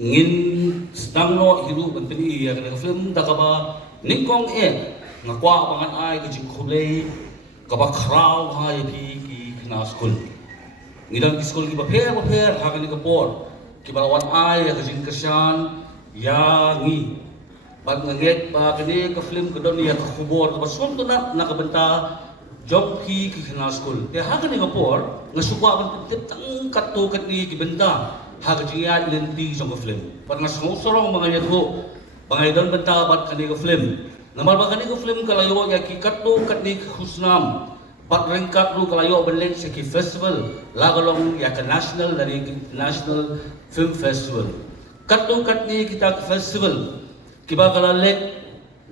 ngin stangno hiru benteni ya ka film dakaba ningkong ngakwa pangan ai ka jingkhulei kaba khrau hai ki na school ngidang school ki ba pher ha ka ni ka por ki balawan ai ka jingkasyan ya ngi pag nget pa kani ka film ka don ya ka khubor ka sun to na nakabenta job ki na school te ha ka ni ka por ngasukwa ban tang katto kat ni ki benda hagjiya lendi jong film pat ngas sorong mga yatho pangay don benta bat kani ka film namal ba kani ka film kalayo ya ki katto katni husnam pat rengkat ru kalayo benlen sa ki festival lagalong ya ka national dari national film festival katto katni kita festival kiba kalalek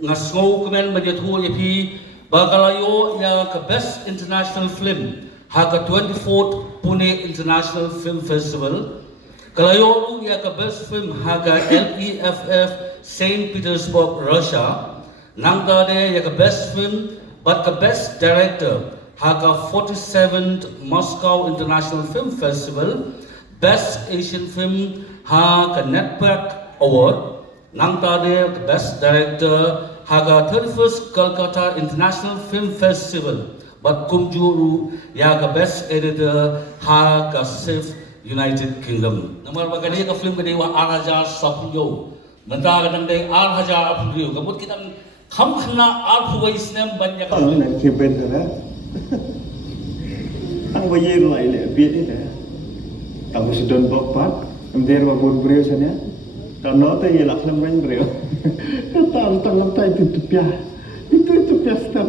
ngas ngau kemen ba yatho ya pi ba kalayo ya ka best international film haga 24th Pune International Film Festival kalayo ya ka best film haga LEFF St. Petersburg, Russia. Nangda de ya ka best film but ka best director haga 47th Moscow International Film Festival. Best Asian film haga Network Award. Nangda de ka best director haga 31st Calcutta International Film Festival. But kumjuru ya ka best editor haga SIF United Kingdom. Namar bagani ka film kani wa 8,000 sapyo. Menta ka nang dai 8,000 apyo. Kamut kitang kham khna aphuai snem banya ka. Nang campaign kana. Ang bayi lai le biat ni dah. Tamu sedon bapak, amder wa bon brio sana. Tanah tu ye lak lam ban brio. Kata tang tai itu pia. Itu pia step.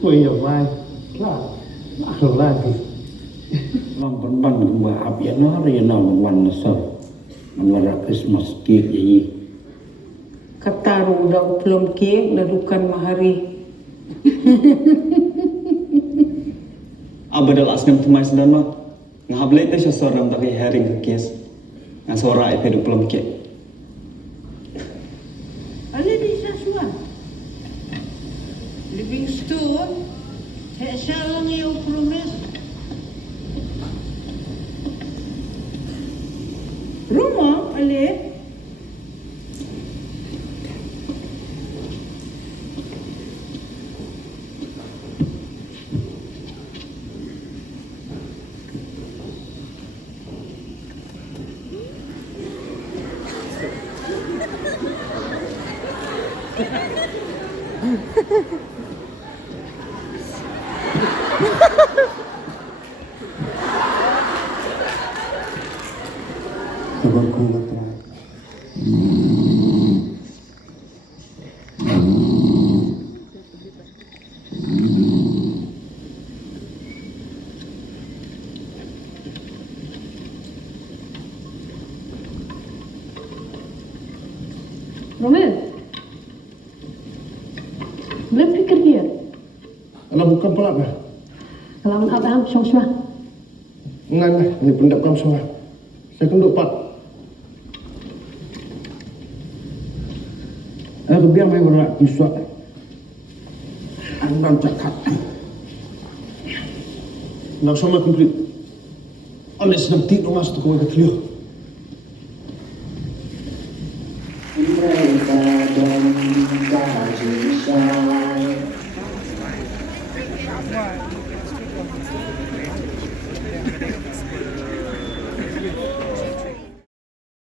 Koi ya mai. Lah. Aku lagi. Long ban gua api no re no wan so manwara Christmas cake yi Katarung daw plum cake ladukan mahari abadal asnem tumai sedana ngablay te soram taki herring ke kes ngasora ai pedu plum cake Ale bisa suan Livingstone siya lang yung promise rumah ale Sebab kau nak try. Romel, belum fikir dia. Anak bukan pelak dah. Kalau abang semua. Ngan ni pendap kamu semua. Saya kan duk pat. Aku biar main berat pisau. Andam cakap. Nak sama komplit. Oleh sedang tidur mas tu kau kata